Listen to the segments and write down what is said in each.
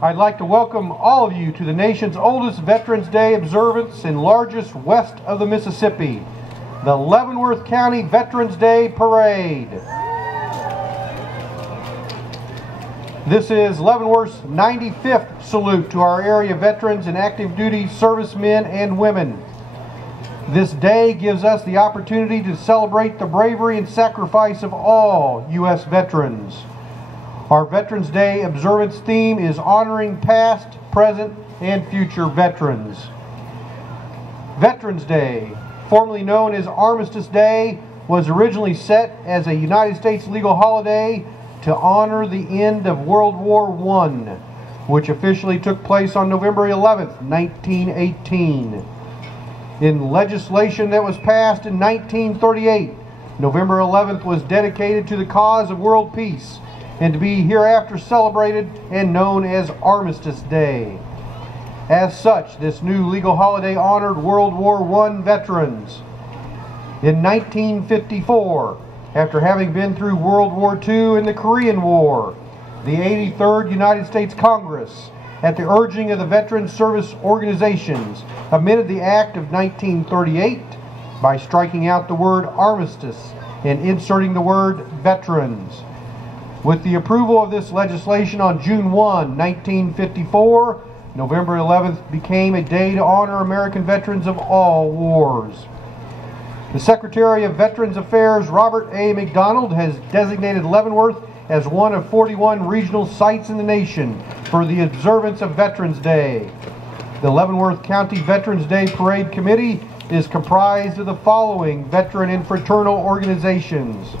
I'd like to welcome all of you to the nation's oldest Veterans Day observance and largest west of the Mississippi, the Leavenworth County Veterans Day Parade. This is Leavenworth's 95th salute to our area veterans and active duty servicemen and women. This day gives us the opportunity to celebrate the bravery and sacrifice of all U.S. veterans. Our Veterans Day observance theme is honoring past, present, and future veterans. Veterans Day, formerly known as Armistice Day, was originally set as a United States legal holiday to honor the end of World War I, which officially took place on November 11th, 1918. In legislation that was passed in 1938, November 11th was dedicated to the cause of world peace and to be hereafter celebrated and known as Armistice Day. As such, this new legal holiday honored World War I veterans. In 1954, after having been through World War II and the Korean War, the 83rd United States Congress, at the urging of the veteran service organizations, amended the Act of 1938 by striking out the word armistice and inserting the word veterans. With the approval of this legislation on June 1, 1954, November 11th became a day to honor American veterans of all wars. The Secretary of Veterans Affairs, Robert A. McDonald, has designated Leavenworth as one of 41 regional sites in the nation for the observance of Veterans Day. The Leavenworth County Veterans Day Parade Committee is comprised of the following veteran and fraternal organizations: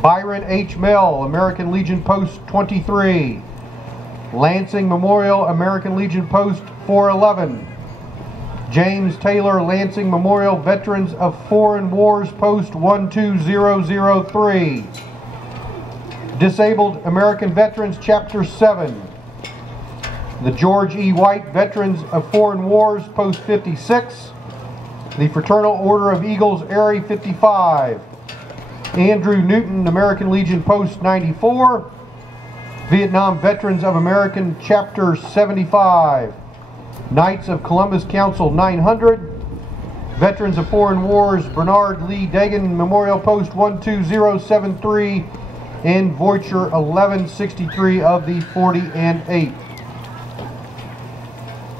Byron H. Mell, American Legion Post 23, Lansing Memorial, American Legion Post 411, James Taylor, Lansing Memorial Veterans of Foreign Wars Post 12003, Disabled American Veterans Chapter 7, the George E. White Veterans of Foreign Wars Post 56, the Fraternal Order of Eagles Area 55, Andrew Newton American Legion Post 94, Vietnam Veterans of American Chapter 75, Knights of Columbus Council 900, Veterans of Foreign Wars Bernard Lee Dagan Memorial Post 12073, and Voiture 1163 of the 40 and 8.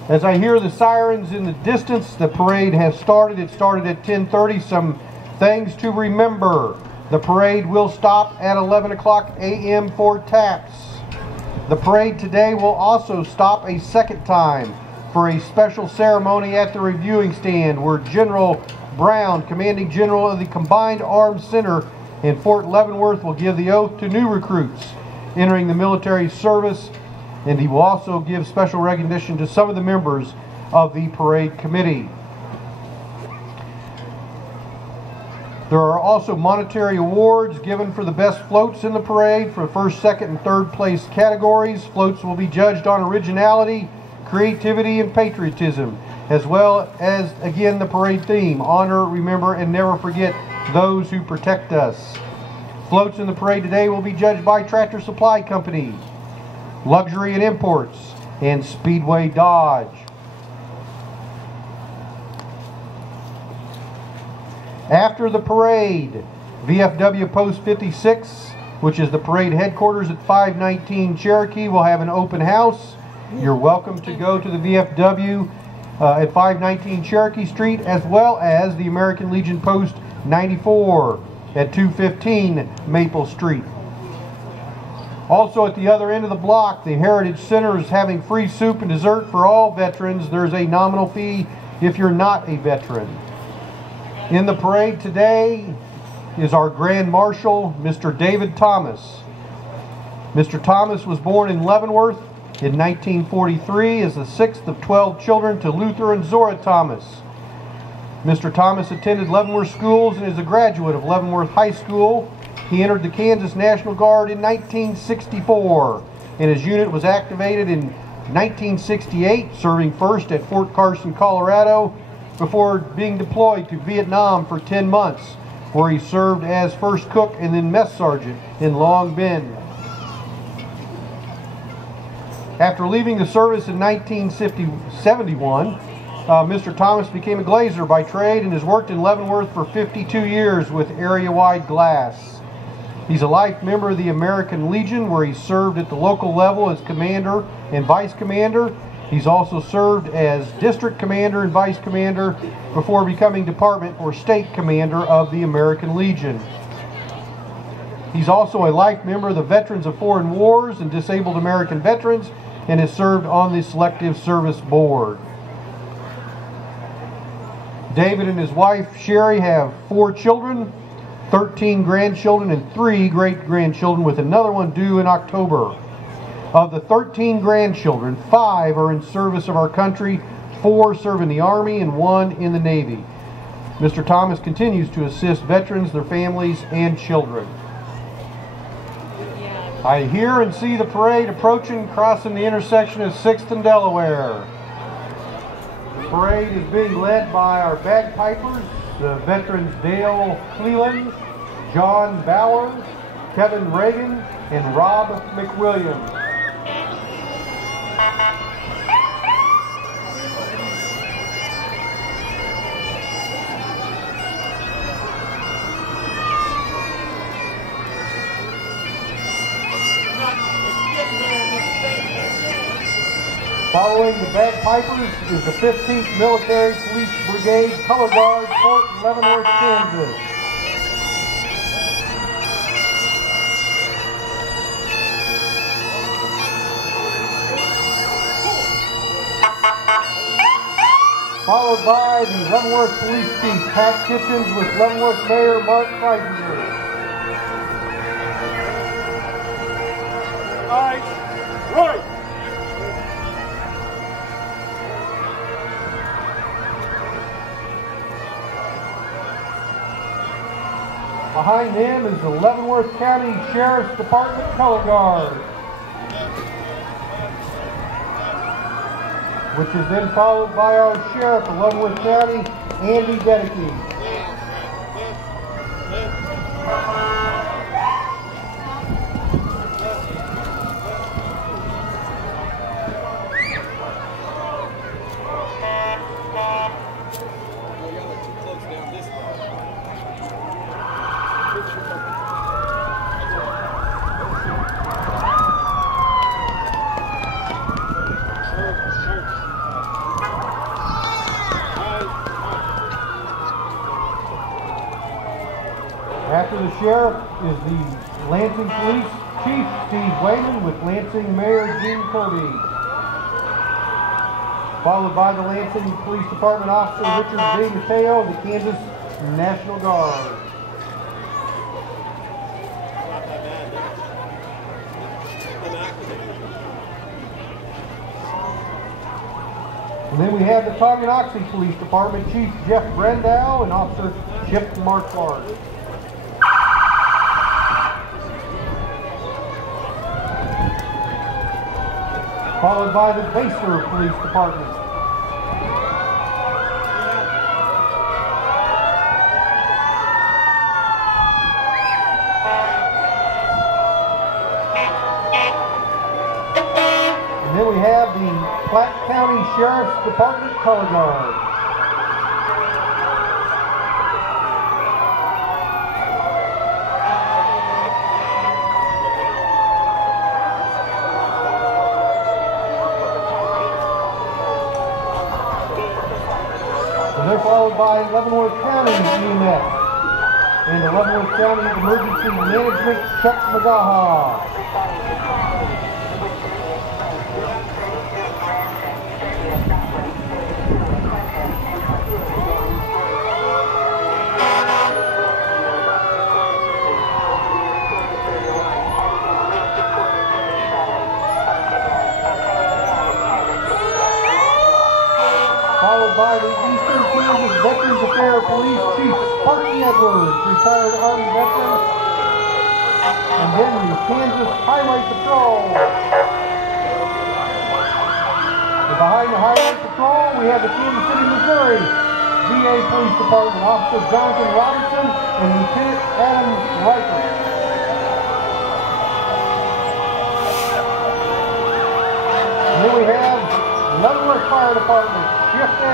As I hear the sirens in the distance, the parade has started. It started at 10:30. Some things to remember. The parade will stop at 11 o'clock a.m. for taps. The parade today will also stop a second time for a special ceremony at the reviewing stand where General Brown, Commanding General of the Combined Arms Center in Fort Leavenworth, will give the oath to new recruits entering the military service, and he will also give special recognition to some of the members of the parade committee. There are also monetary awards given for the best floats in the parade for first, second, and third place categories. Floats will be judged on originality, creativity, and patriotism, as well as, again, the parade theme: honor, remember, and never forget those who protect us. Floats in the parade today will be judged by Tractor Supply Company, Luxury and Imports, and Speedway Dodge. After the parade, VFW Post 56, which is the parade headquarters at 519 Cherokee, will have an open house. You're welcome to go to the VFW at 519 Cherokee Street, as well as the American Legion Post 94 at 215 Maple Street. Also at the other end of the block, the Heritage Center is having free soup and dessert for all veterans. There's a nominal fee if you're not a veteran. In the parade today is our Grand Marshal, Mr. David Thomas. Mr. Thomas was born in Leavenworth in 1943 as the sixth of 12 children to Luther and Zora Thomas. Mr. Thomas attended Leavenworth schools and is a graduate of Leavenworth High School. He entered the Kansas National Guard in 1964, and his unit was activated in 1968, serving first at Fort Carson, Colorado, before being deployed to Vietnam for 10 months, where he served as first cook and then mess sergeant in Long Binh. After leaving the service in 1971, Mr. Thomas became a glazer by trade and has worked in Leavenworth for 52 years with area-wide glass. He's a life member of the American Legion, where he served at the local level as commander and vice commander. He's also served as district commander and vice commander before becoming department or state commander of the American Legion. He's also a life member of the Veterans of Foreign Wars and Disabled American Veterans, and has served on the Selective Service Board. David and his wife Sherry have 4 children, 13 grandchildren, and 3 great-grandchildren, with another one due in October. Of the 13 grandchildren, 5 are in service of our country, 4 serve in the Army, and 1 in the Navy. Mr. Thomas continues to assist veterans, their families, and children. I hear and see the parade approaching, crossing the intersection of 6th and Delaware. The parade is being led by our bagpipers, the veterans Dale Cleland, John Bowers, Kevin Reagan, and Rob McWilliams. Following the bagpipers is the 15th Military Police Brigade Color Guard, Fort Leavenworth, Kansas. Followed by the Leavenworth Police Chief, Pat Kitchens, with Leavenworth Mayor Mark Kreisinger. Eyes, right. Behind them is the Leavenworth County Sheriff's Department Color Guard, which is then followed by our Sheriff of Leavenworth County, Andy Dedeke. After the Sheriff is the Lansing Police Chief, Steve Wayman, with Lansing Mayor Gene Kirby. Followed by the Lansing Police Department Officer Richard D. Mateo of the Kansas National Guard. And then we have the Tonganoxie Police Department Chief Jeff Brandow and Officer Chip Marquardt. Followed by the Basler Police Department. And then we have the Platte County Sheriff's Department Color Guard. And they're followed by Leavenworth County EMS and the Leavenworth County Emergency Management Chuck Magaha. Followed by the Eastern Kansas Veterans Affairs Police Chief Sparky Edwards, retired Army veteran, and then the Kansas Highway Patrol. And behind the Highway Patrol, we have the Kansas City, Missouri VA Police Department, Officer Jonathan Robertson and Lieutenant Adam Riker. Fire Department, Shift A.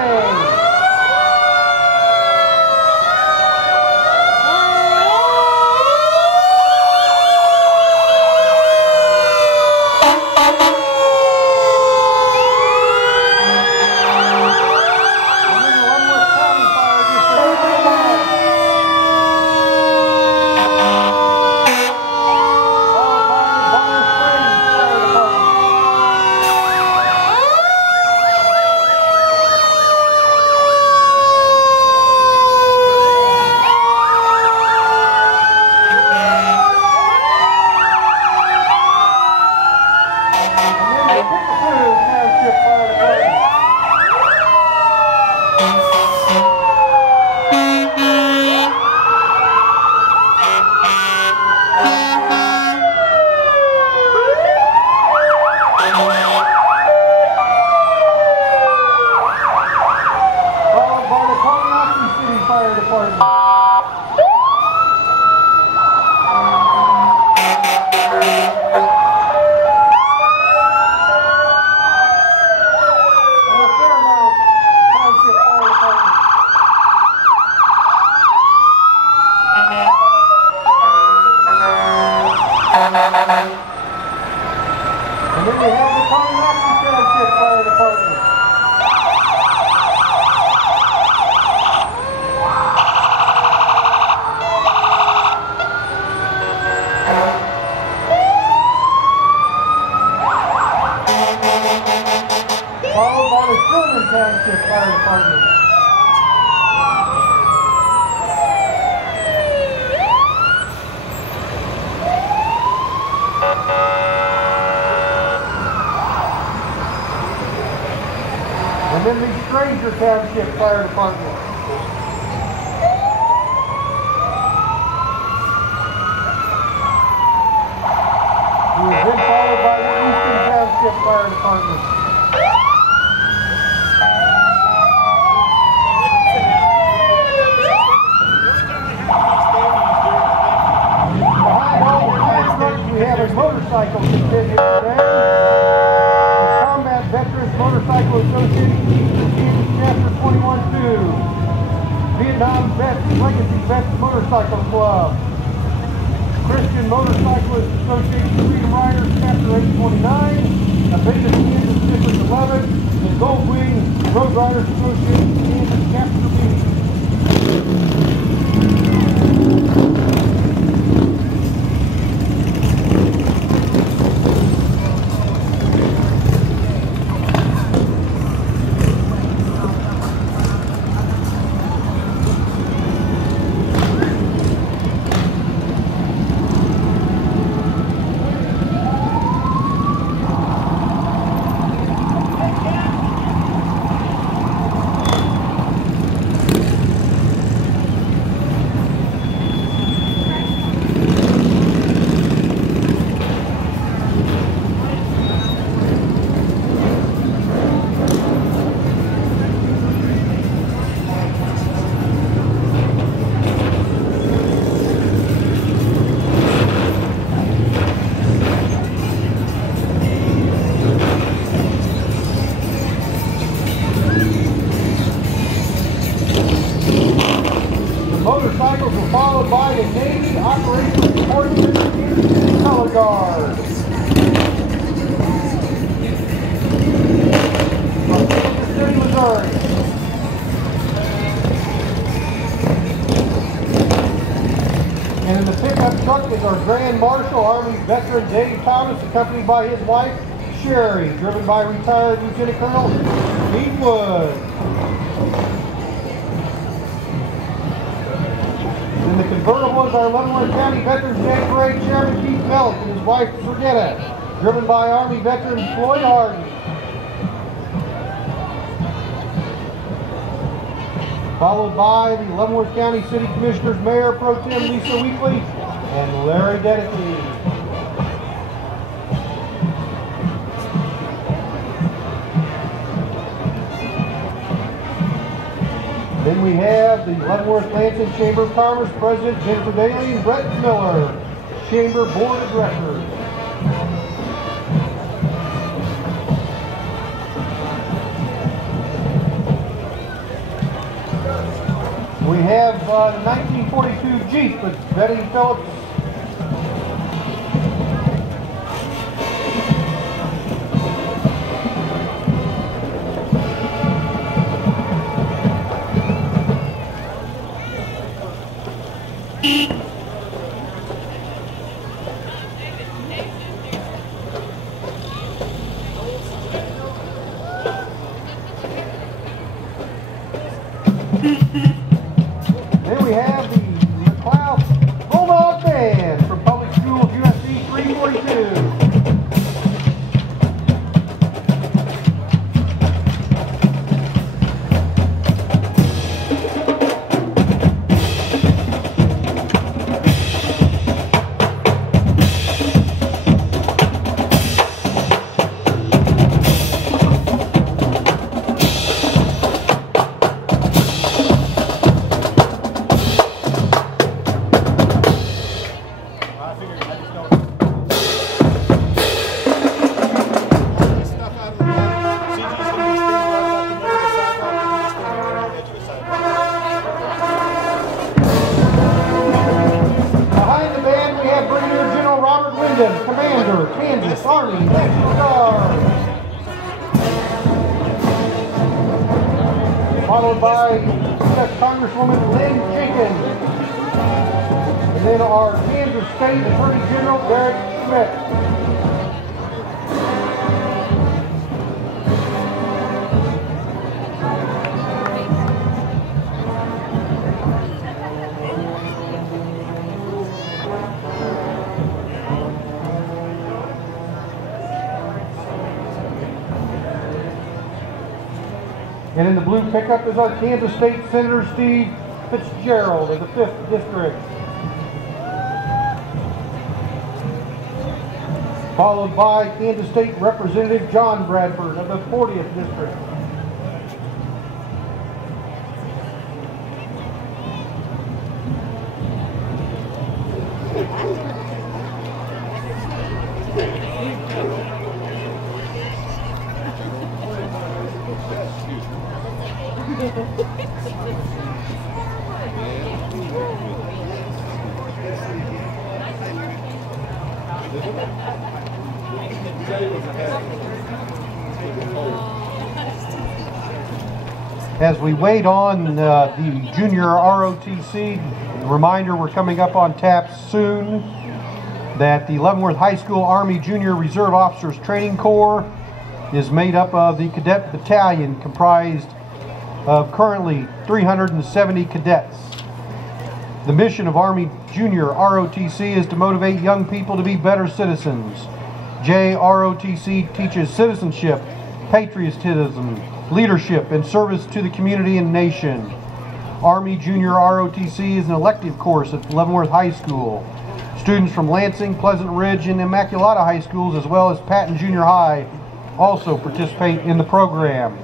And then the Stranger Township Fire Department. He was then followed by the Eastern Township Fire Department. Behind all the fire trucks, we have a motorcycle contingent today. Veterans Motorcycle Association, Kansas Chapter 21-2. Vietnam Vets Legacy Vets Motorcycle Club. Christian Motorcyclist Association Freedom Riders Chapter 829. Abatus Kansas District 11. And Goldwing Road Riders Association Kansas Chapter B. Motorcycles were followed by the Navy Operations Support Center Color Guard. From Kansas City, Missouri. And in the pickup truck is our Grand Marshal, Army veteran Dave Thomas, accompanied by his wife, Sherry, driven by retired Lieutenant Colonel Pete Wood. In the convertible is our Leavenworth County Veterans Day Parade Chairman Keith Mellick and his wife Forgetta, driven by Army veteran Floyd Harden. Followed by the Leavenworth County City Commissioners Mayor Pro Tem Lisa Weekly and Larry Dedeke. Then we have the Leavenworth Lansing Chamber of Commerce President Jennifer Daly and Brett Miller, Chamber Board of Directors. We have 1942 Jeep with Betty Phillips. Then we have the McLeod Bulldog Band from Public Schools USC 342. Commander, Kansas Army National Guard. Followed by Congresswoman Lynn Jenkins. And then our Kansas State Attorney General Derek Schmidt. And in the blue pickup is our Kansas State Senator Steve Fitzgerald of the 5th District. Followed by Kansas State Representative John Bradford of the 40th District. As we wait on the junior ROTC, reminder we're coming up on tap soon that the Leavenworth High School Army Junior Reserve Officers Training Corps is made up of the cadet battalion comprised of currently 370 cadets. The mission of Army Junior ROTC is to motivate young people to be better citizens. JROTC teaches citizenship, patriotism, leadership, and service to the community and nation. Army Junior ROTC is an elective course at Leavenworth High School. Students from Lansing, Pleasant Ridge, and Immaculata High Schools, as well as Patton Junior High, also participate in the program.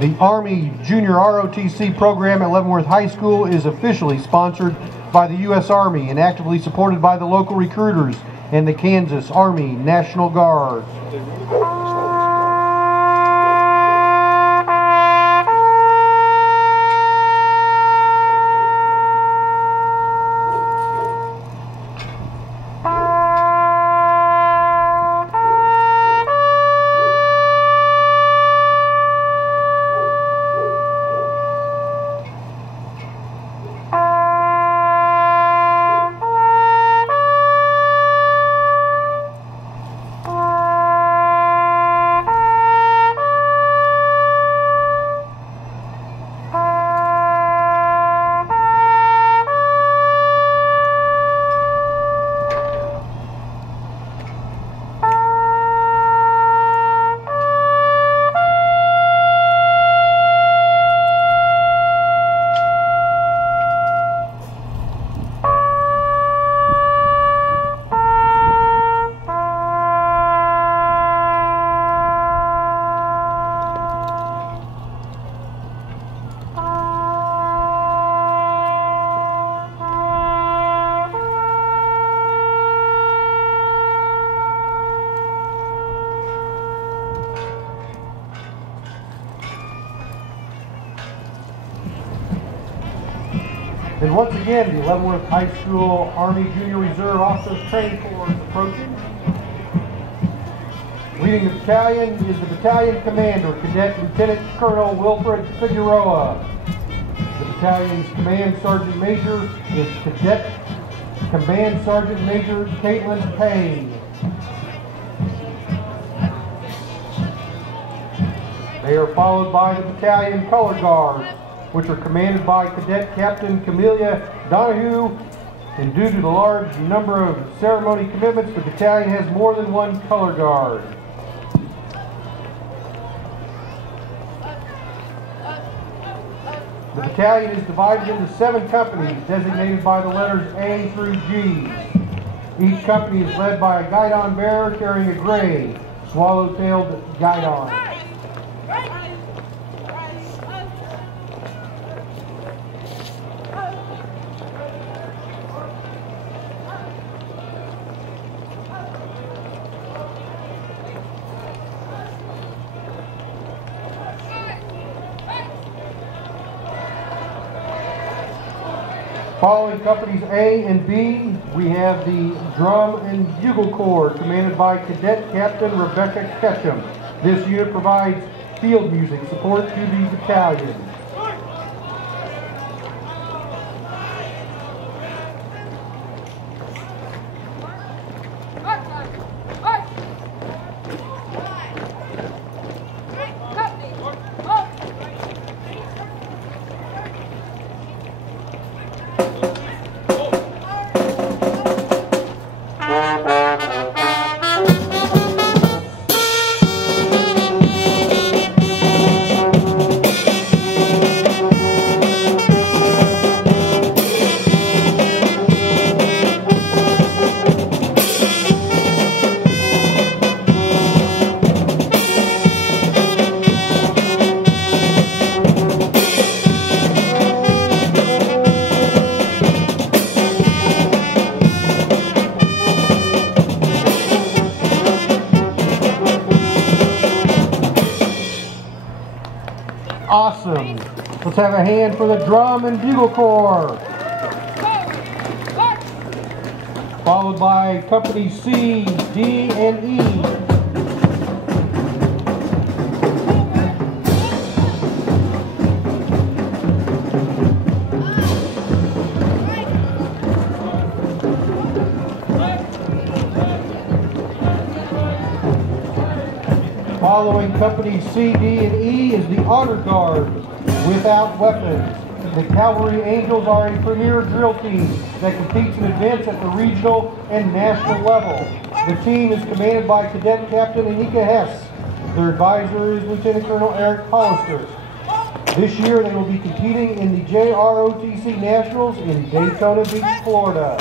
The Army Junior ROTC program at Leavenworth High School is officially sponsored by the U.S. Army and actively supported by the local recruiters and the Kansas Army National Guard. And once again, the Leavenworth High School Army Junior Reserve Officers Training Corps is approaching. Leading the battalion is the battalion commander, Cadet Lieutenant Colonel Wilfred Figueroa. The battalion's command sergeant major is Cadet Command Sergeant Major Caitlin Payne. They are followed by the battalion color guard, which are commanded by Cadet Captain Camelia Donahue. And due to the large number of ceremony commitments, the battalion has more than one color guard. The battalion is divided into 7 companies designated by the letters A through G. Each company is led by a guidon bearer carrying a gray, swallow-tailed guidon. Following companies A and B, we have the Drum and Bugle Corps, commanded by Cadet Captain Rebecca Ketchum. This unit provides field music support to the battalion. Awesome. Let's have a hand for the Drum and Bugle Corps. Followed by Company C, D, and E. Following Company C, D, and E is the Honor Guard without weapons. The Cavalry Angels are a premier drill team that competes in events at the regional and national level. The team is commanded by Cadet Captain Anika Hess. Their advisor is Lieutenant Colonel Eric Hollister. This year they will be competing in the ROTC Nationals in Daytona Beach, Florida.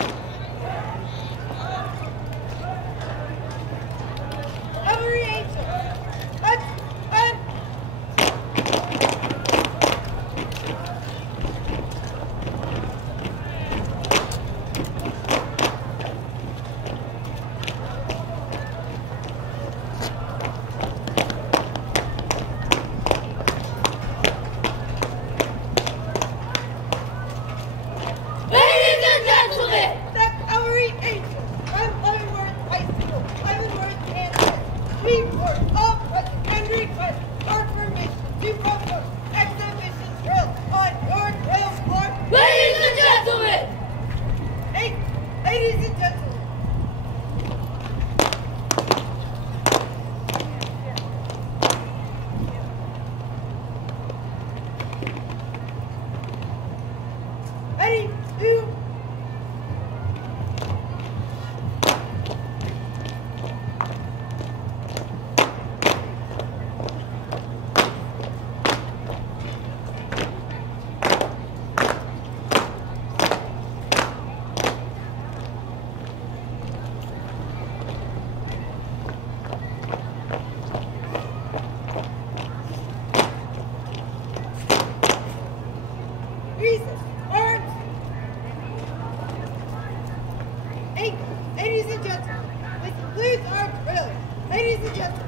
Ladies and gentlemen, this concludes our drill. Ladies and gentlemen,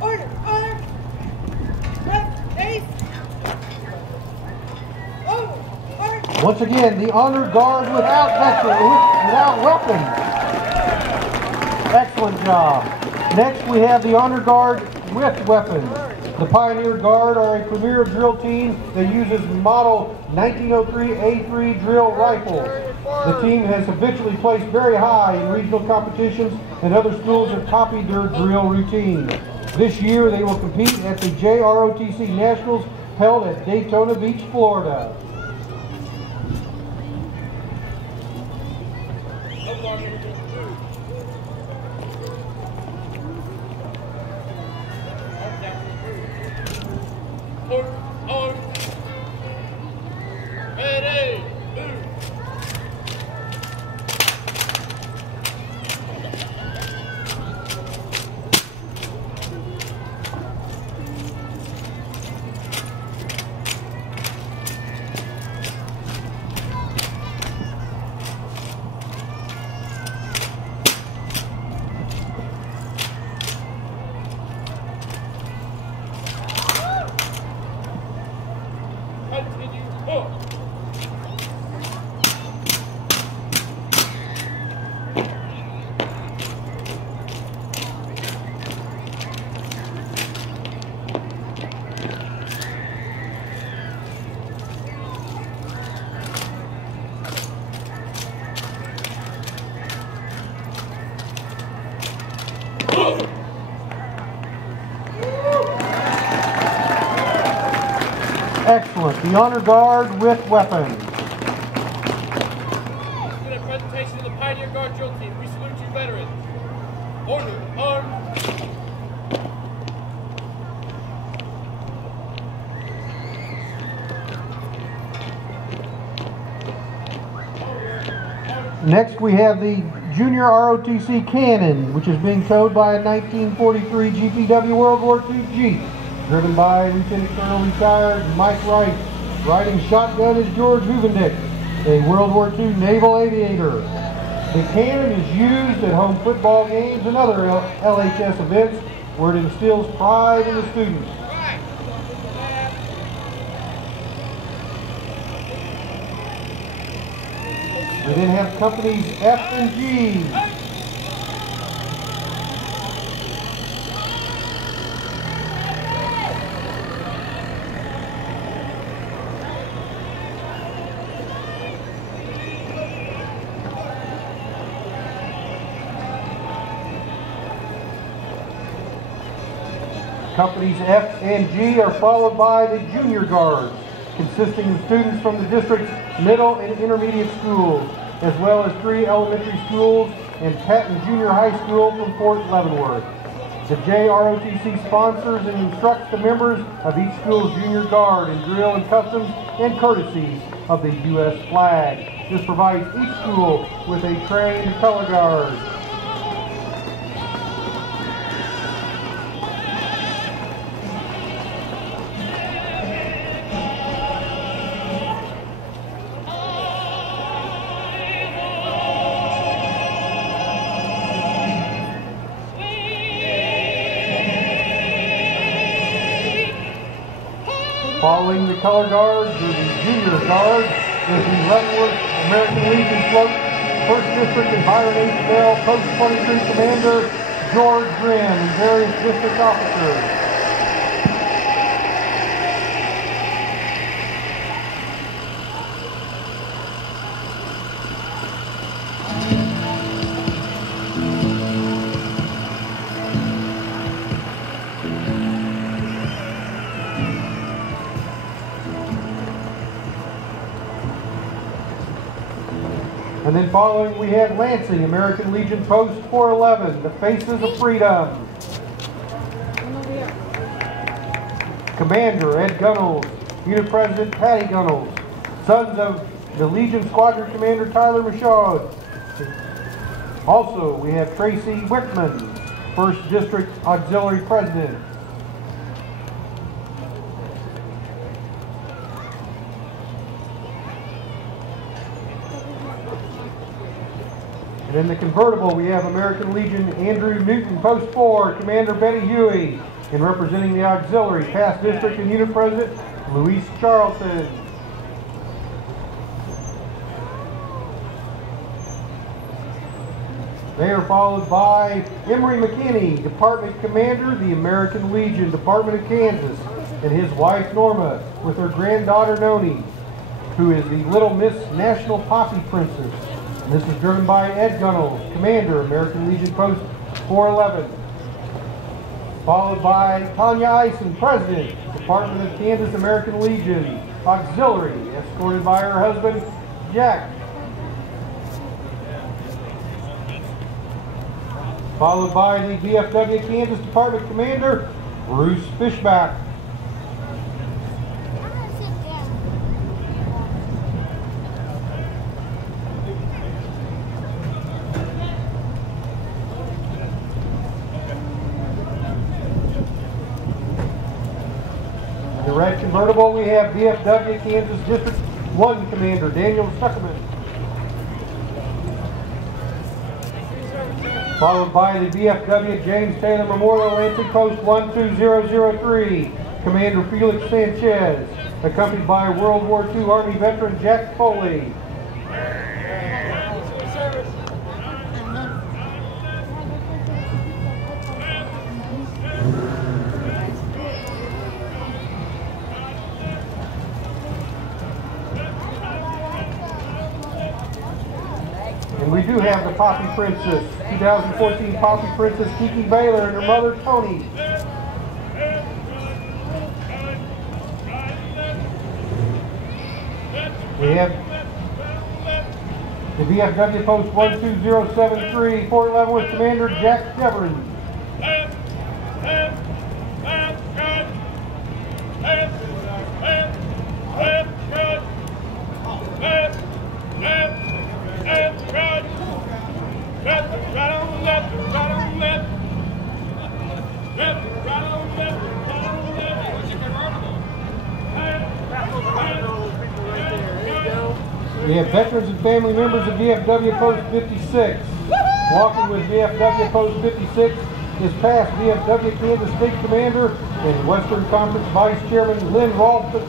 order, arm, left, face, forward, arm, Once again, the honor guard without weapons. Excellent job. Next, we have the honor guard with weapons. The Pioneer Guard are a premier drill team that uses model 1903 A3 drill rifles. The team has habitually placed very high in regional competitions, and other schools have copied their drill routine. This year, they will compete at the ROTC Nationals held at Daytona Beach, Florida. Excellent. The honor guard with weapons. It's been a presentation of the Pioneer Guard drill team. We salute you, veterans. Order, arm. Next, we have the Junior ROTC Cannon, which is being towed by a 1943 GPW World War II Jeep, driven by Lieutenant Colonel retired Mike Wright. Riding shotgun is George Huvendick, a World War II naval aviator. The cannon is used at home football games and other LHS events where it instills pride in the students. We then have companies F and G. Companies F and G are followed by the Junior Guards, consisting of students from the district's middle and intermediate schools, as well as 3 elementary schools and Patton Junior High School from Fort Leavenworth. The ROTC sponsors and instructs the members of each school's Junior Guard in drill and customs and courtesies of the U.S. flag. This provides each school with a trained color guard. Following the color guards are the Junior Guard is the Leavenworth American Legion float, 1st District and Byron H. Bell, Post 23 Commander George Grin, and various district officers. And then following, we have Lansing, American Legion Post 411, the Faces of Freedom. Commander Ed Gunnels, Unit President Patty Gunnels, sons of the Legion Squadron Commander Tyler Michaud. Also, we have Tracy Wickman, 1st District Auxiliary President. And in the convertible, we have American Legion Andrew Newton, Post 4, Commander Betty Huey, and representing the auxiliary, Past District and Unit President Luis Charlton. They are followed by Emory McKinney, Department Commander, the American Legion, Department of Kansas, and his wife Norma, with her granddaughter Noni, who is the Little Miss National Poppy Princess. And this is driven by Ed Gunnels, Commander, American Legion Post 411. Followed by Tanya Eisen, President, Department of Kansas, American Legion, Auxiliary, escorted by her husband, Jack. Followed by the VFW Kansas Department Commander, Bruce Fishback. In the red convertible, we have VFW Kansas District 1 Commander, Daniel Stuckerman. Followed by the VFW James Taylor Memorial Entry Post 12003, Commander Felix Sanchez, accompanied by World War II Army veteran Jack Foley. And we do have the Poppy Princess, 2014 Poppy Princess Kiki Baylor and her mother Tony. We have the VFW Post 12073, Fort Leavenworth Commander Jack Devers. We have veterans and family members of VFW Post 56. Walking with VFW Post 56 is past VFW Kansas State Commander and Western Conference Vice Chairman Lynn Rolfe III.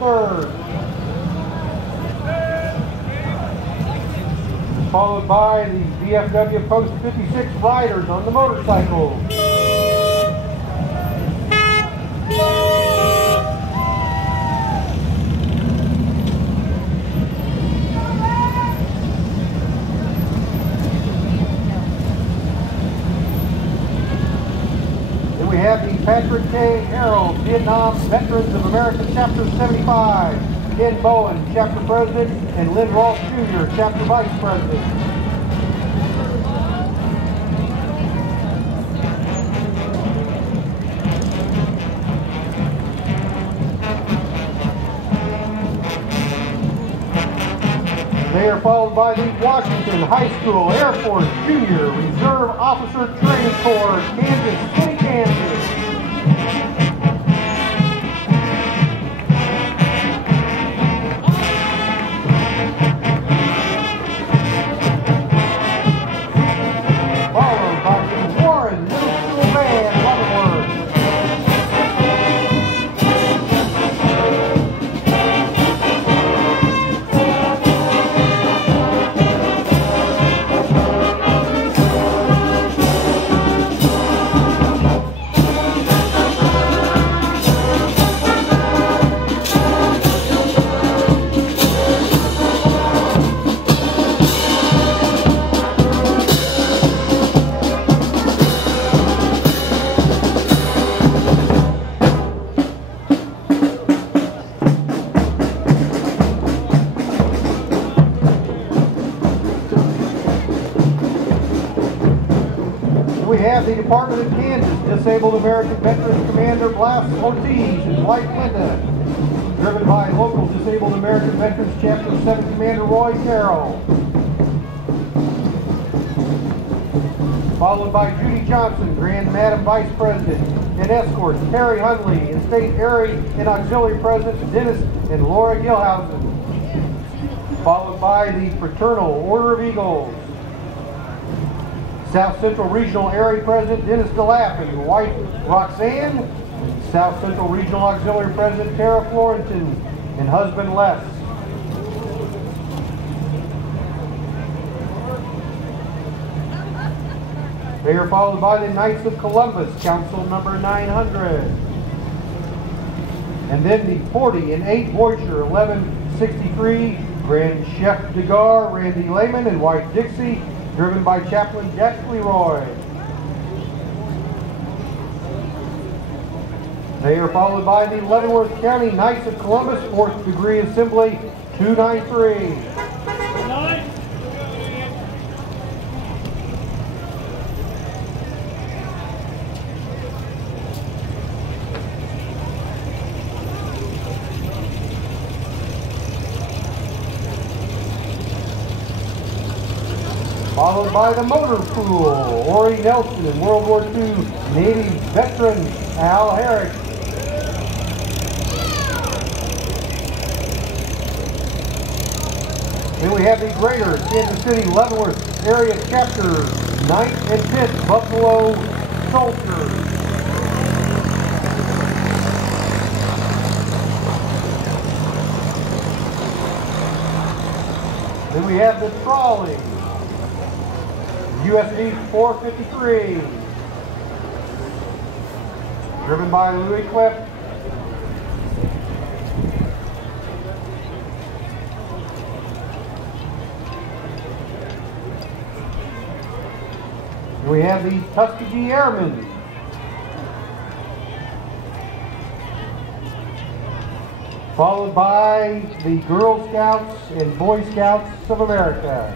Followed by the VFW Post 56 riders on the motorcycle. We have the Patrick K. Harold, Vietnam Veterans of America, Chapter 75, Ken Bowen, Chapter President, and Lynn Rolfe Jr., Chapter Vice President. They are followed by the Washington High School Air Force Junior Reserve Officer Training Corps, Kansas City, Kansas. Followed by the Warren Middle School Band, Leavenworth. We have the Department of Kansas Disabled American Veterans Commander Blas Ortiz and wife Linda, driven by local Disabled American Veterans Chapter 7 Commander Roy Carroll. Followed by Judy Johnson, Grand Madam Vice President, and escorts Terry Hundley, and State Area and Auxiliary Presidents Dennis and Laura Gilhausen. Followed by the Fraternal Order of Eagles. South Central Regional Area President Dennis DeLapp and wife Roxanne. South Central Regional Auxiliary President Tara Florentin and husband Les. They are followed by the Knights of Columbus, Council number 900. And then the 40 and 8 Voyager 1163 Grand Chef de Gare Randy Lehman and White Dixie, driven by Chaplain Jack Leroy. They are followed by the Leavenworth County Knights of Columbus 4th Degree Assembly 293. Followed by the Motor Pool, Ori Nelson and World War II Navy veteran Al Herrick. Then we have the Greater Kansas City Leavenworth Area Chapter 9th and 10th Buffalo Soldiers. Then we have the Trolley, USD 453, driven by Louis Cliff. We have the Tuskegee Airmen, followed by the Girl Scouts and Boy Scouts of America.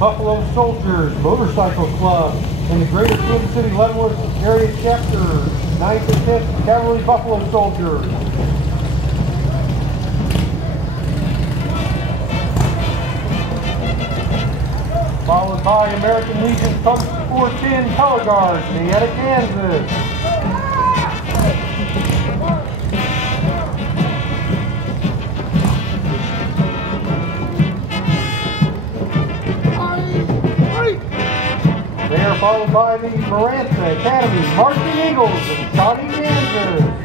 Buffalo Soldiers Motorcycle Club, and the Greater Kansas City Leavenworth Area Chapter, 9th and 10th Cavalry Buffalo Soldiers. Followed by American Legion Post 410 Color Guards, Nevada, Kansas. They are followed by the Marantha Academy Marching Eagles of Shawnee, Kansas.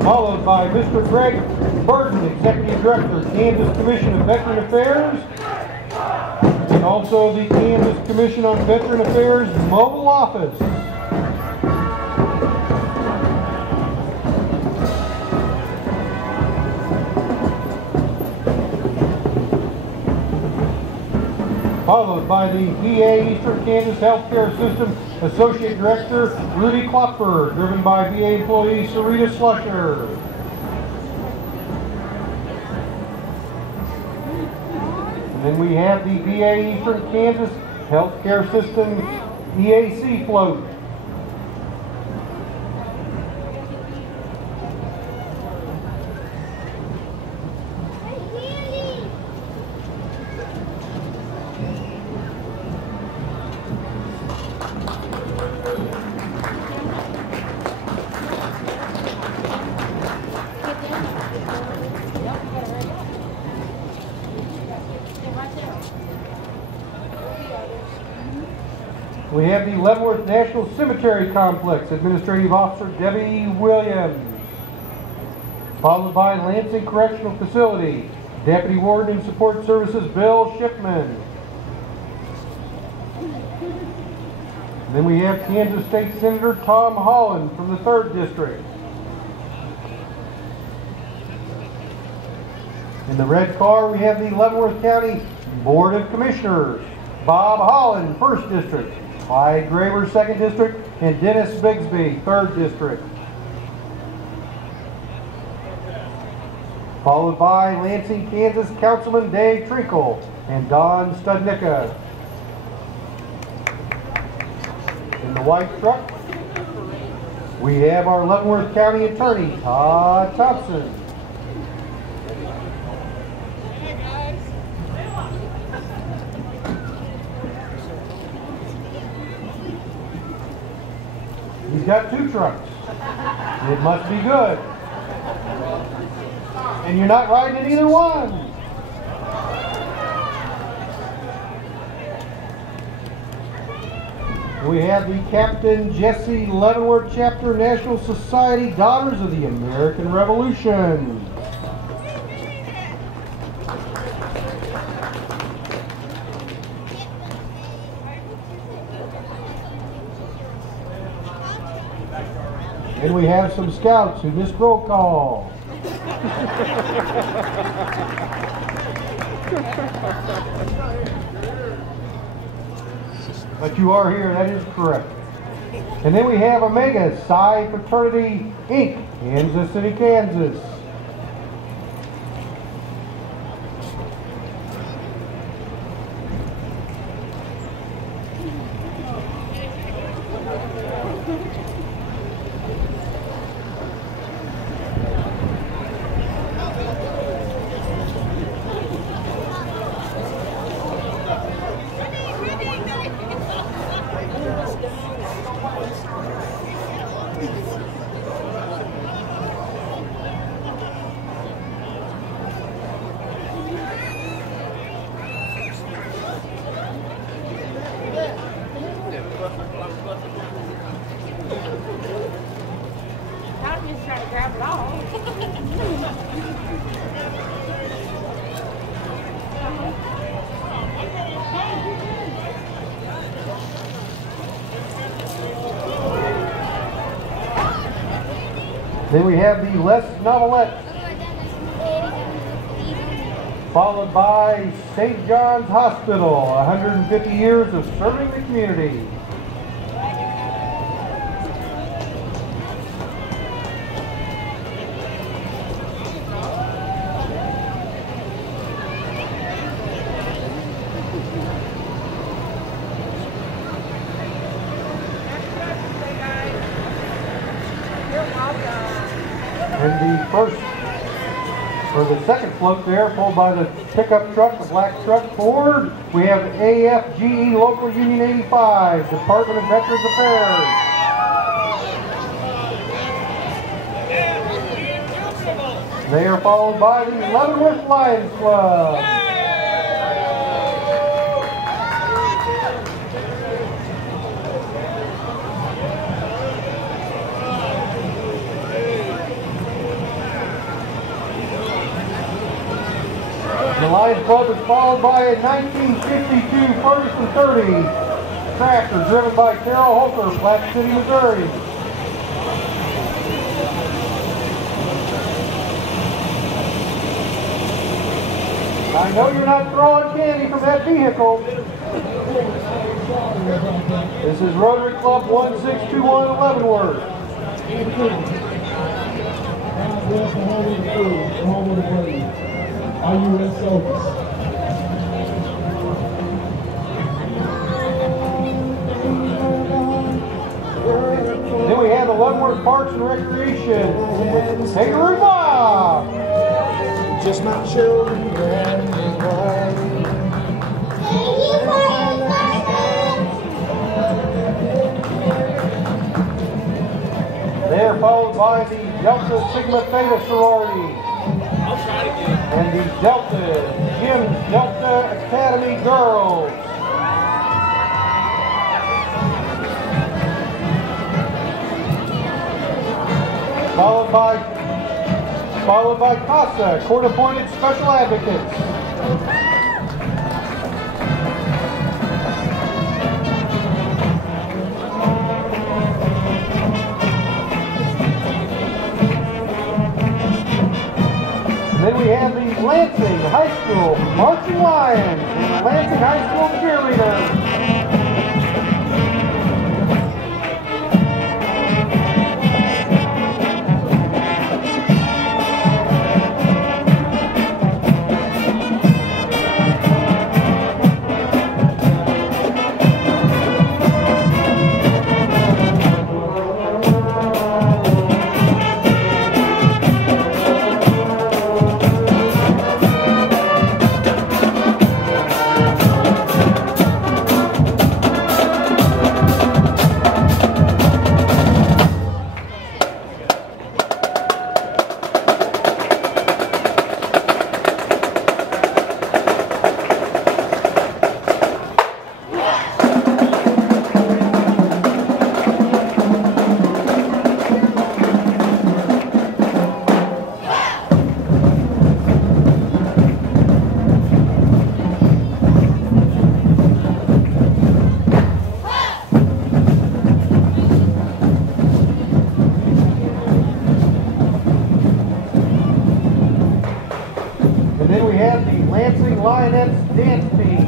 Followed by Mr. Greg Burton, Executive Director, Kansas Commission of Veteran Affairs, and also the Kansas Commission on Veteran Affairs Mobile Office. Followed by the VA Eastern Kansas Healthcare System Associate Director Rudy Klopfer, driven by VA employee Sarita Slusher. And then we have the VA Eastern Kansas Healthcare System EAC float. We have the Leavenworth National Cemetery Complex, Administrative Officer Debbie Williams. Followed by Lansing Correctional Facility, Deputy Warden and Support Services Bill Shipman. And then we have Kansas State Senator Tom Holland from the 3rd District. In the red car, we have the Leavenworth County Board of Commissioners, Bob Holland, 1st District, Clyde Graver, 2nd District, and Dennis Bigsby, 3rd District. Followed by Lansing, Kansas, Councilman Dave Trinkle and Don Studnicka. In the white truck, we have our Leavenworth County Attorney, Todd Thompson. He's got 2 trucks. It must be good. And you're not riding in either one. We have the Captain Jesse Leavenworth Chapter National Society Daughters of the American Revolution. And we have some scouts who missed roll call. But you are here, that is correct. And then we have Omega Psi Fraternity Inc., Kansas City, Kansas. Then we have the Les Novelette, followed by St. John's Hospital, 150 years of serving the community. And the second float there, pulled by the pickup truck, the black truck Ford, we have AFGE Local Union 85, Department of Veterans Affairs. They are followed by the Leavenworth Lions Club. The Lions Club is followed by a 1952 Ferguson 30 tractor driven by Carol Holker, Platte City, Missouri. I know you're not throwing candy from that vehicle. This is Rotary Club 1621 Leavenworth. U.S. soldiers. Then we have the Leavenworth Parks and Recreation. Kangaroo Bob! Just my children and his wife. They are followed by the Delta Sigma Theta sorority. And the Jim's Delta Academy girls. Followed by CASA, court-appointed special advocates. Then we have the Lansing High School Marching Lions and the Lansing High School cheerleaders. Lioness dance team.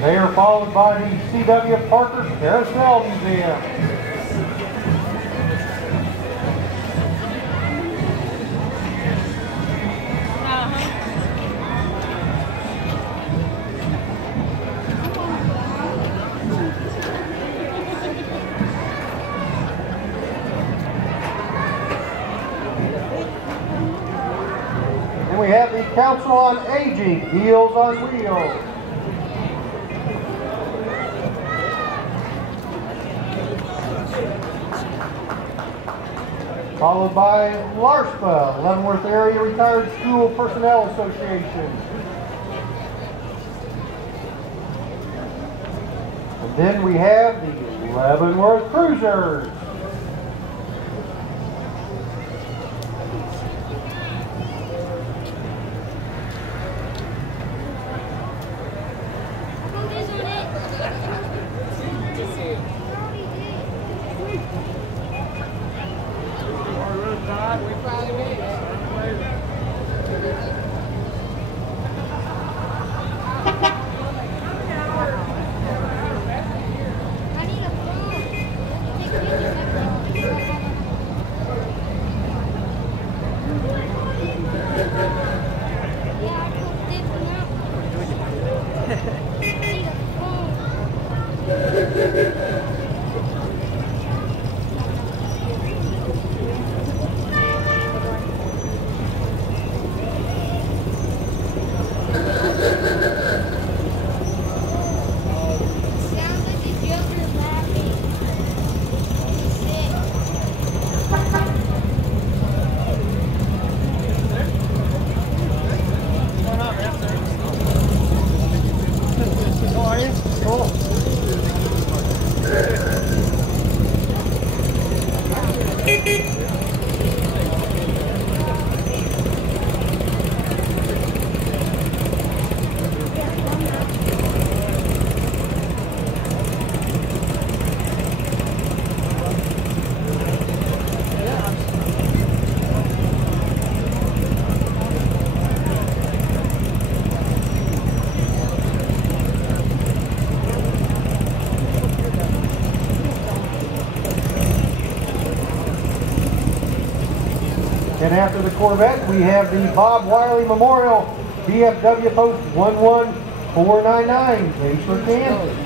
They are followed by the C.W. Parker Carousel Museum. And we have the Council on Aging, Deals on Wheels. Followed by LARSPA, Leavenworth Area Retired School Personnel Association. And then we have the Leavenworth Cruisers. And after the Corvette, we have the Bob Wiley Memorial VFW Post 11499, Leavenworth, Kansas.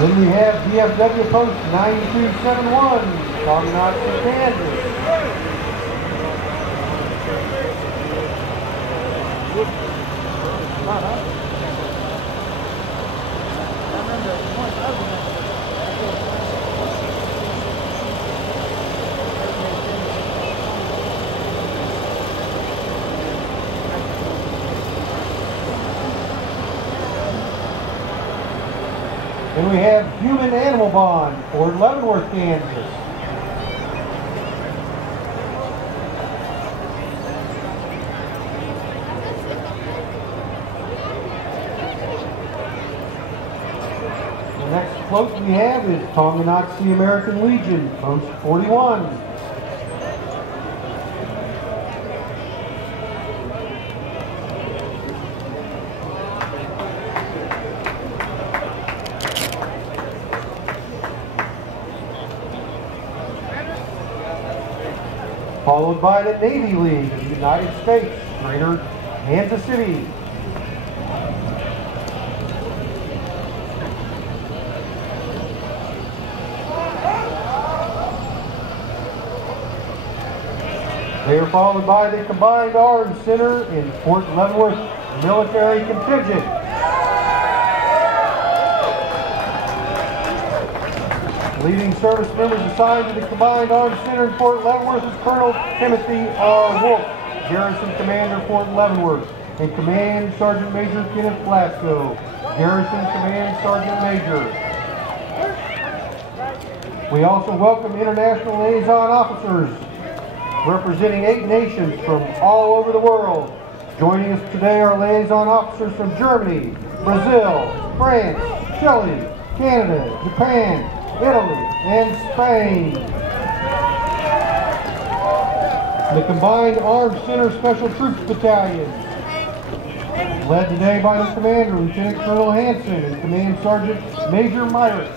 Then we have VFW Post 9271, Contingents, Kansas. Then we have Human Animal Bond, Fort Leavenworth, Kansas. The next float we have is Contingents American Legion, Post 41. Followed by the Navy League of the United States, Greater Kansas City. They are followed by the Combined Arms Center in Fort Leavenworth Military Contingent. Leading service members assigned to the Combined Arms Center in Fort Leavenworth is Colonel Timothy R. Wolf, Garrison Commander, Fort Leavenworth, and Command Sergeant Major Kenneth Blasco, Garrison Command Sergeant Major. We also welcome international liaison officers representing 8 nations from all over the world. Joining us today are liaison officers from Germany, Brazil, France, Chile, Canada, Japan, Italy, and Spain. The Combined Arms Center Special Troops Battalion, led today by the Commander, Lieutenant Colonel Hanson, and Command Sergeant Major Myrick.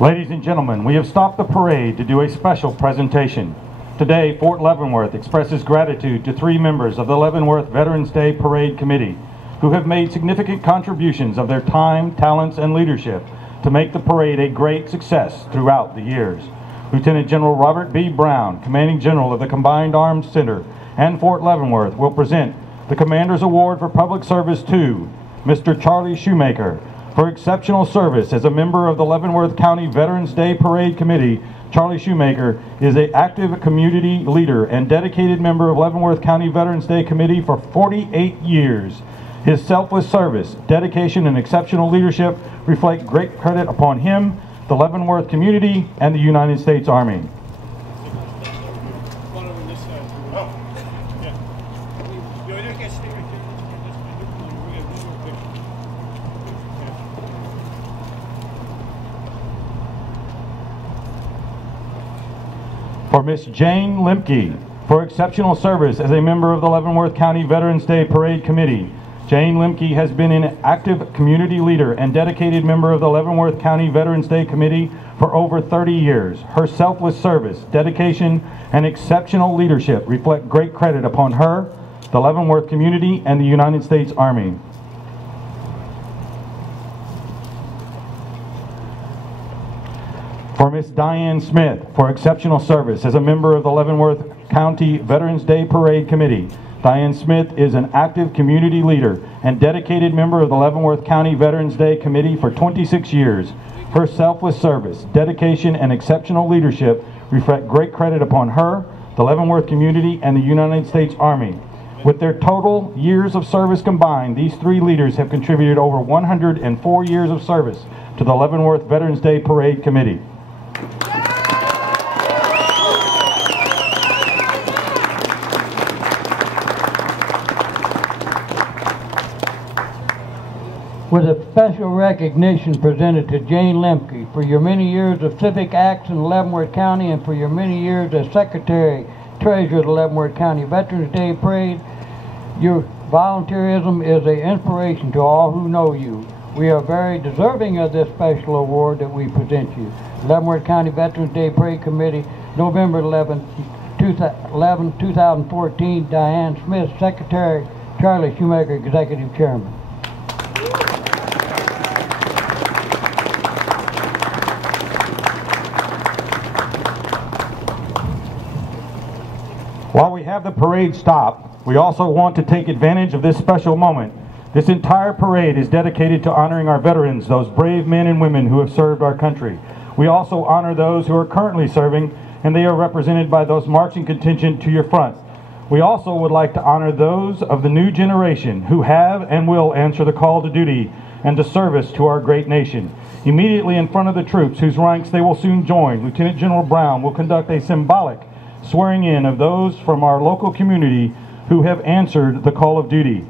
Ladies and gentlemen, we have stopped the parade to do a special presentation. Today, Fort Leavenworth expresses gratitude to 3 members of the Leavenworth Veterans Day Parade Committee who have made significant contributions of their time, talents, and leadership to make the parade a great success throughout the years. Lieutenant General Robert B. Brown, Commanding General of the Combined Arms Center and Fort Leavenworth, will present the Commander's Award for Public Service to Mr. Charlie Shoemaker For exceptional service as a member of the Leavenworth County Veterans Day Parade Committee, Charlie Shoemaker is an active community leader and dedicated member of Leavenworth County Veterans Day Committee for 48 years. His selfless service, dedication, and exceptional leadership reflect great credit upon him, the Leavenworth community, and the United States Army. For Miss Jane Lemke, for exceptional service as a member of the Leavenworth County Veterans Day Parade Committee. Jane Lemke has been an active community leader and dedicated member of the Leavenworth County Veterans Day Committee for over 30 years. Her selfless service, dedication, and exceptional leadership reflect great credit upon her, the Leavenworth community, and the United States Army. For Miss Diane Smith, for exceptional service as a member of the Leavenworth County Veterans Day Parade Committee. Diane Smith is an active community leader and dedicated member of the Leavenworth County Veterans Day Committee for 26 years. Her selfless service, dedication, and exceptional leadership reflect great credit upon her, the Leavenworth community, and the United States Army. With their total years of service combined, these three leaders have contributed over 104 years of service to the Leavenworth Veterans Day Parade Committee. With a special recognition presented to Jane Lemke for your many years of civic acts in Leavenworth County and for your many years as Secretary Treasurer of the Leavenworth County Veterans Day Parade. Your volunteerism is an inspiration to all who know you. We are very deserving of this special award that we present you. Leavenworth County Veterans Day Parade Committee, November 11, 2014, Diane Smith, Secretary, Charlie Shoemaker, Executive Chairman. While we have the parade stop, we also want to take advantage of this special moment. This entire parade is dedicated to honoring our veterans, those brave men and women who have served our country. We also honor those who are currently serving, and they are represented by those marching contingent to your front. We also would like to honor those of the new generation who have and will answer the call to duty and to service to our great nation. Immediately in front of the troops whose ranks they will soon join, Lieutenant General Brown will conduct a symbolic swearing in of those from our local community who have answered the call of duty.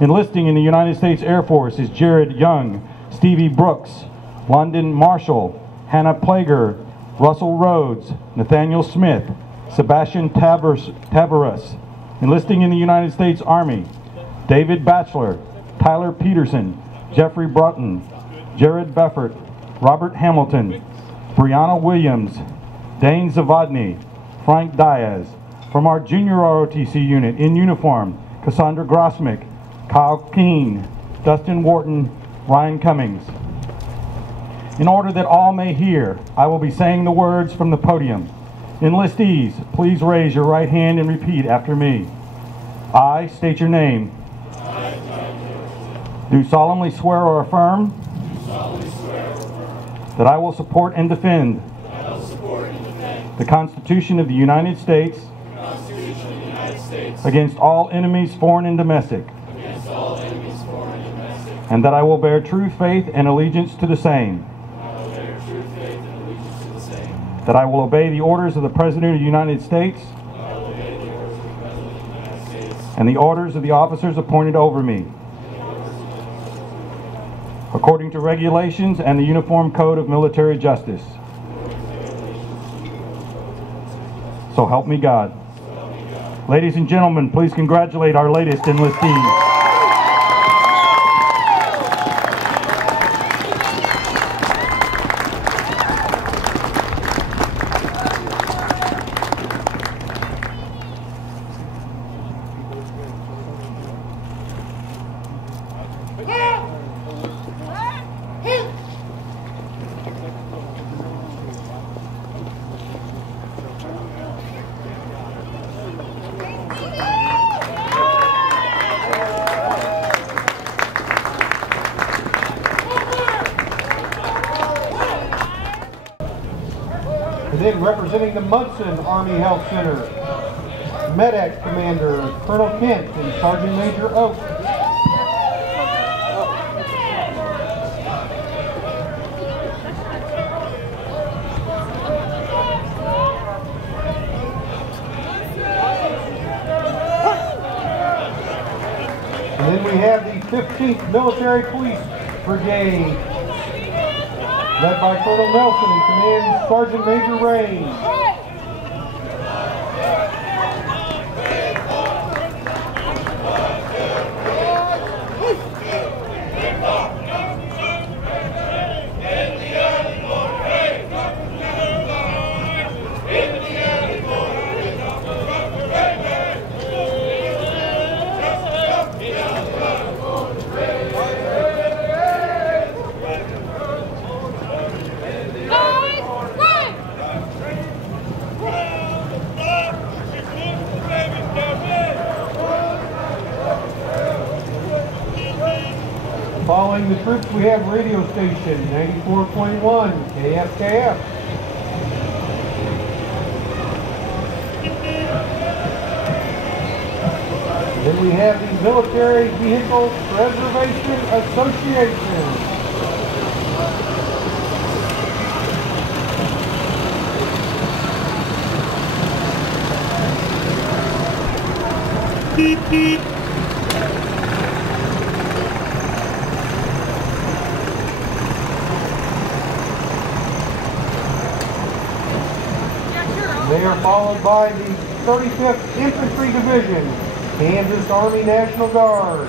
Enlisting in the United States Air Force is Jared Young, Stevie Brooks, London Marshall, Hannah Plager, Russell Rhodes, Nathaniel Smith, Sebastian Tabarus. Enlisting in the United States Army, David Batchelor, Tyler Peterson, Jeffrey Broughton, Jared Beffert, Robert Hamilton, Brianna Williams, Dane Zavodny, Frank Diaz. From our junior ROTC unit in uniform, Cassandra Grossmick, Kyle Keene, Dustin Wharton, Ryan Cummings. In order that all may hear, I will be saying the words from the podium. Enlistees, please raise your right hand and repeat after me. I state your name. Do solemnly swear or affirm that I will support and defend the Constitution of the United States against all enemies, foreign and domestic, and that I will bear true faith and allegiance to the same, that I will obey the orders of the President of the United States and the orders of the officers appointed over me, according to regulations and the Uniform Code of Military Justice. So help me God. Ladies and gentlemen, please congratulate our latest enlistees. And then representing the Munson Army Health Center, Medex Commander Colonel Kent and Sergeant Major Oak. And then we have the 15th Military Police Brigade, led by Colonel Nelson and Command Sergeant Major Rain. Following the troops, we have radio station 94.1 KFKF. Then we have the Military Vehicle Preservation Association. Beep, beep. They are followed by the 35th Infantry Division, Kansas Army National Guard.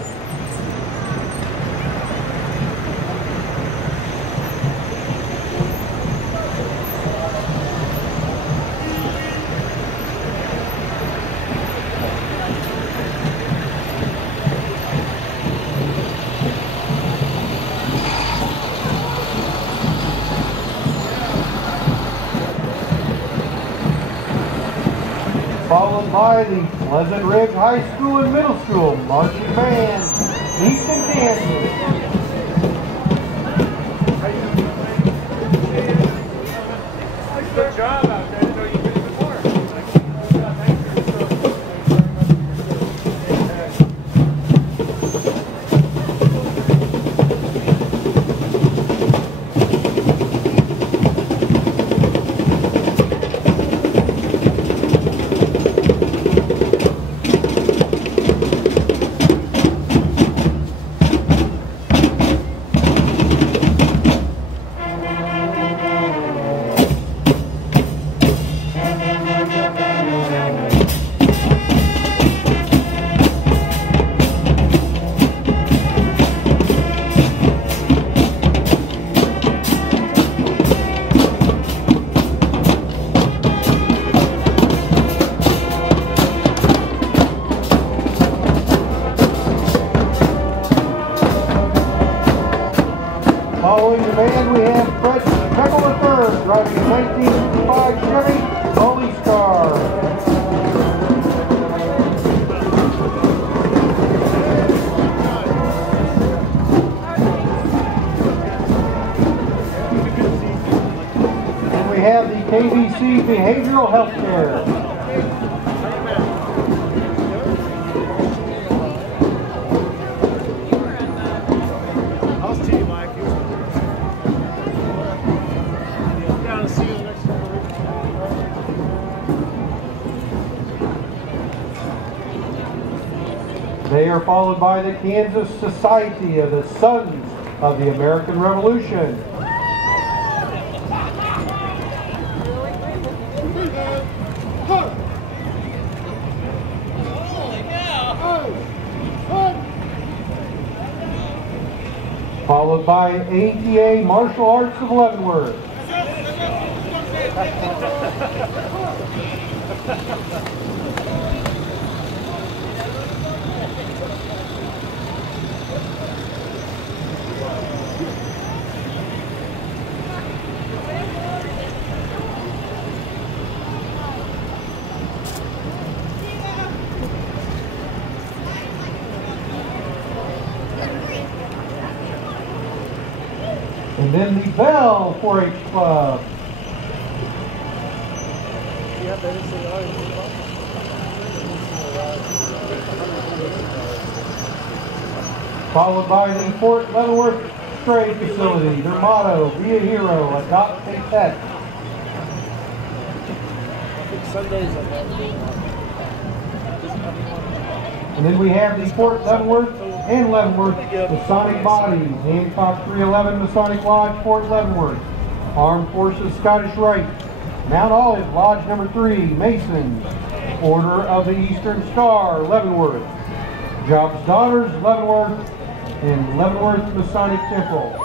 Followed by the Pleasant Ridge High School and Middle School Marching Band, Easton, Kansas. Good job out there. So you did it before. Following the band, we have Fred Peckle III driving a 1955 Chevy police car. And we have the KBC Behavioral Health Care. They are followed by the Kansas Society of the Sons of the American Revolution. Followed by ATA Martial Arts of Leavenworth. And then the Bell 4-H Club. Followed by the Fort Leavenworth Trade Facility. Their motto, be a hero, adopt a pet. And then we have the Fort Leavenworth and Leavenworth Masonic bodies. Hancock 311 Masonic Lodge, Fort Leavenworth. Armed Forces Scottish Rite. Mount Olive Lodge number 3, Masons. Order of the Eastern Star, Leavenworth. Job's Daughters, Leavenworth. And Leavenworth Masonic Temple.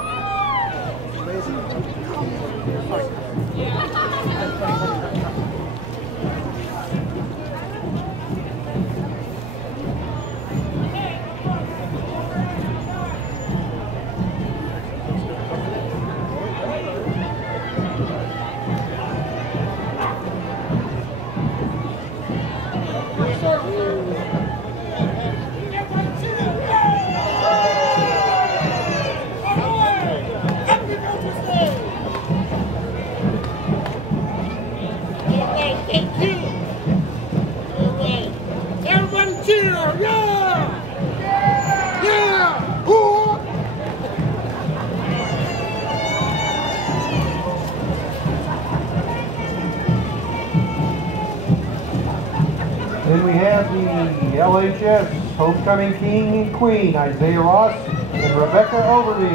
Then we have the LHS Homecoming King and Queen, Isaiah Ross and Rebecca Overby.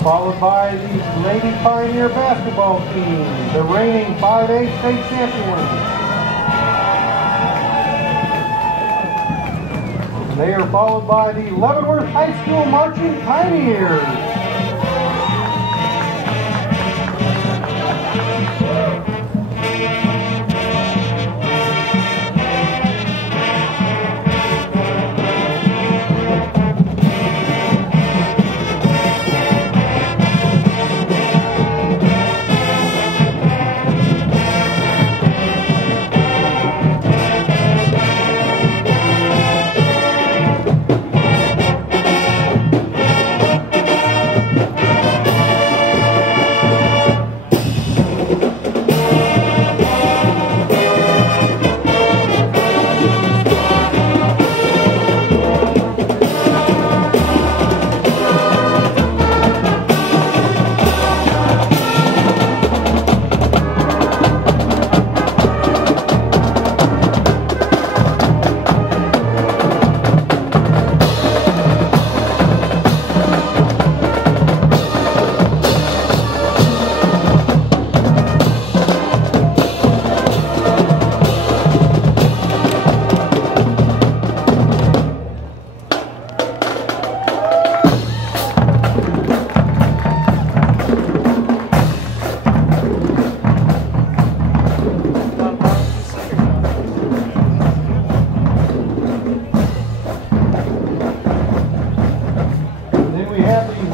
Followed by the Lady Pioneer basketball team, the reigning 5A state champions. They are followed by the Leavenworth High School Marching Pioneers.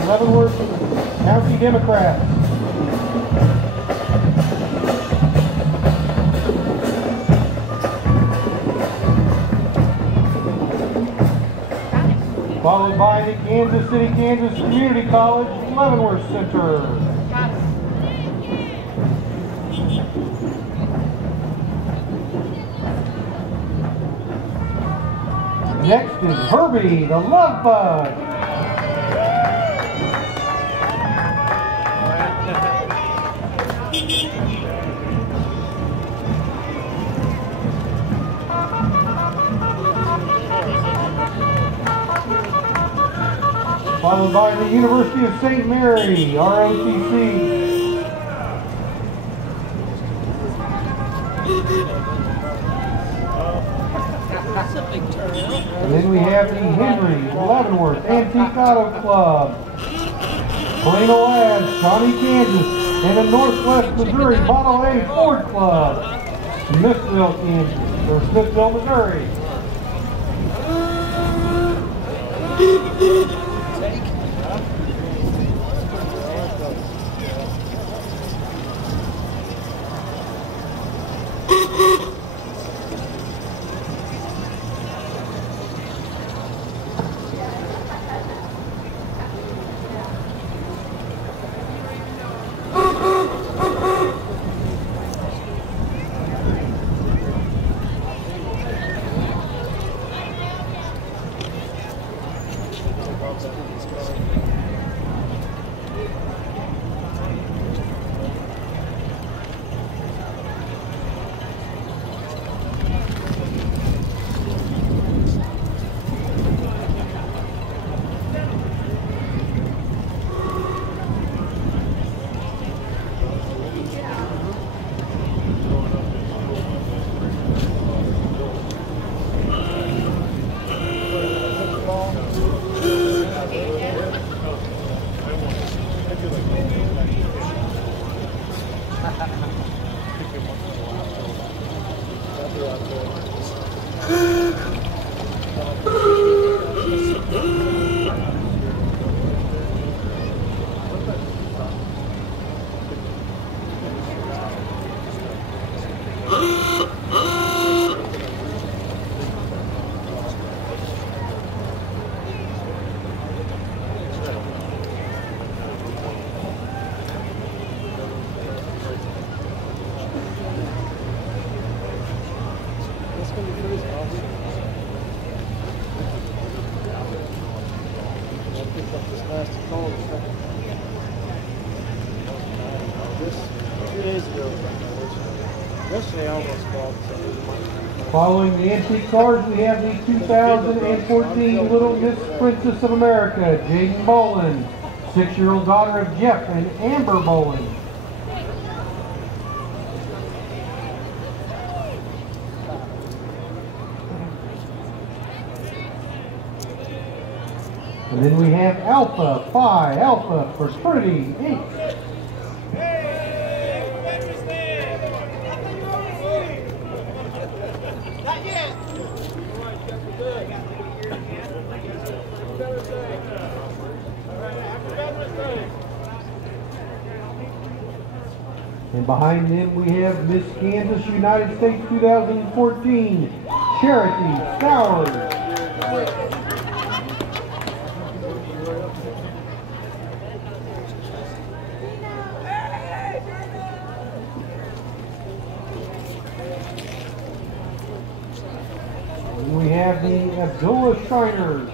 Leavenworth County Democrats. Followed by the Kansas City, Kansas Community College Leavenworth Center. Next is Herbie, the Love Bug. Followed by the University of St. Mary, ROTC. And then we have the Henry Leavenworth Antique Auto Club, Plano Labs, Shawnee, Kansas, and the Northwest Missouri Model A Ford Club, Smithville, Kansas, or Smithville, Missouri. plastic call. This 2 days ago, yesterday I almost called. Following the antique cars, we have the 2014 Little Miss Princess of America, Jaden Bolin, 6-year-old daughter of Jeff and Amber Bolin. And then we have Alpha Phi Alpha Fraternity Inc. Not yet. And behind them we have Miss Kansas United States 2014, Charity Stowers. And we have the Abdullah Shriners.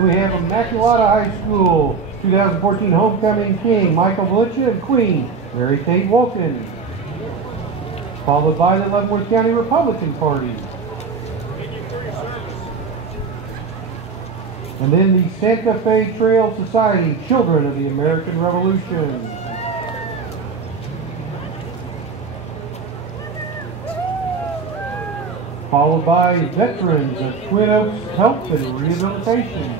We have Immaculata High School 2014 Homecoming King, Michael Valicia, and Queen, Mary Kate Wolkin. Followed by the Leavenworth County Republican Party. And then the Santa Fe Trail Society, Children of the American Revolution. Followed by Veterans of Twin Oaks Health and Rehabilitation.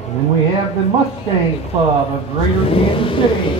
And then we have the Mustang Club of Greater Kansas City.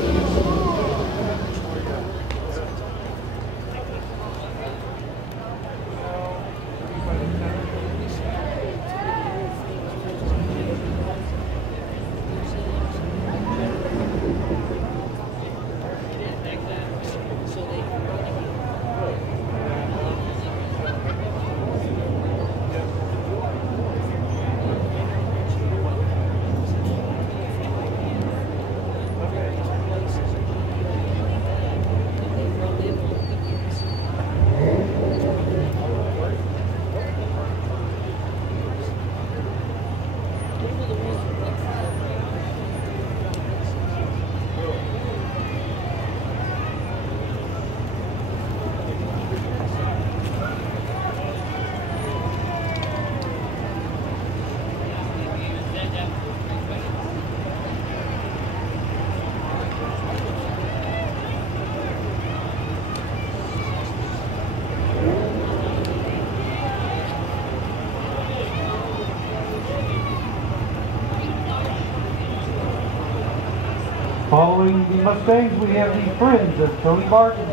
Following the Mustangs, we have the Friends of Tony Barton.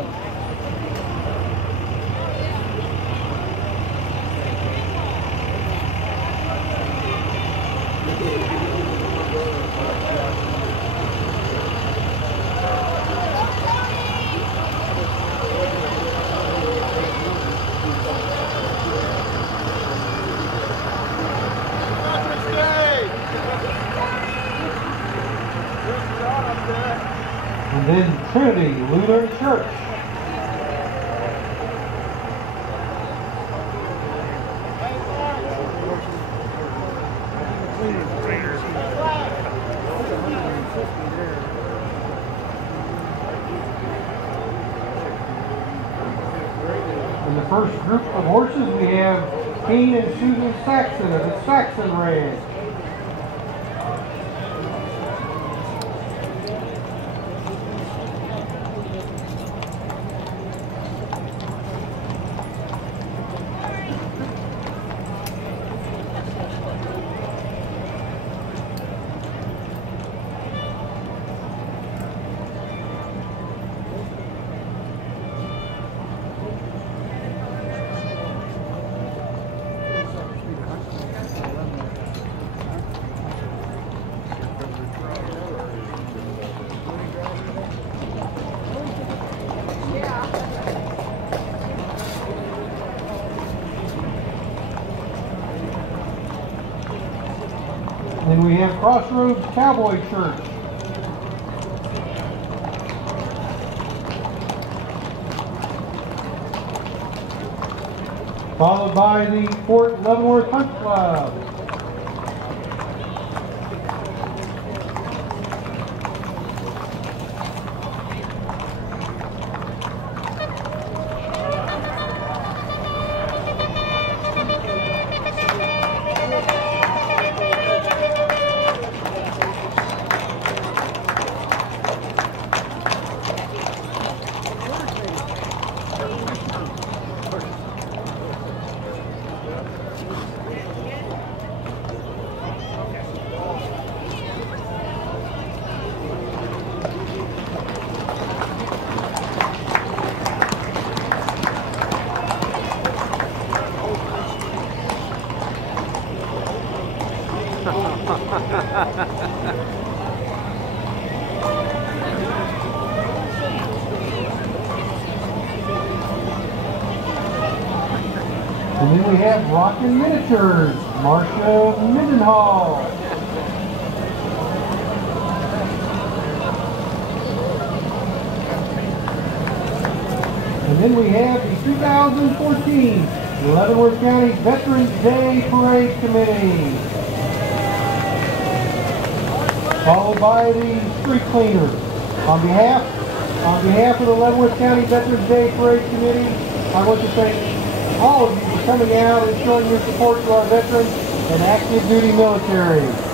And then Trinity Lutheran Church. In the first group of horses, we have Kane and Susan Saxon of the Saxon Ranch. Then we have Crossroads Cowboy Church. Followed by the Fort Leavenworth Hunt Club. And then we have Rockin' Miniatures, Marcia Mindenhall. And then we have the 2014 Leavenworth County Veterans Day Parade Committee. Followed by the street cleaners. On behalf of the Leavenworth County Veterans Day Parade Committee, I want to thank all of you for coming out and showing your support to our veterans and active duty military.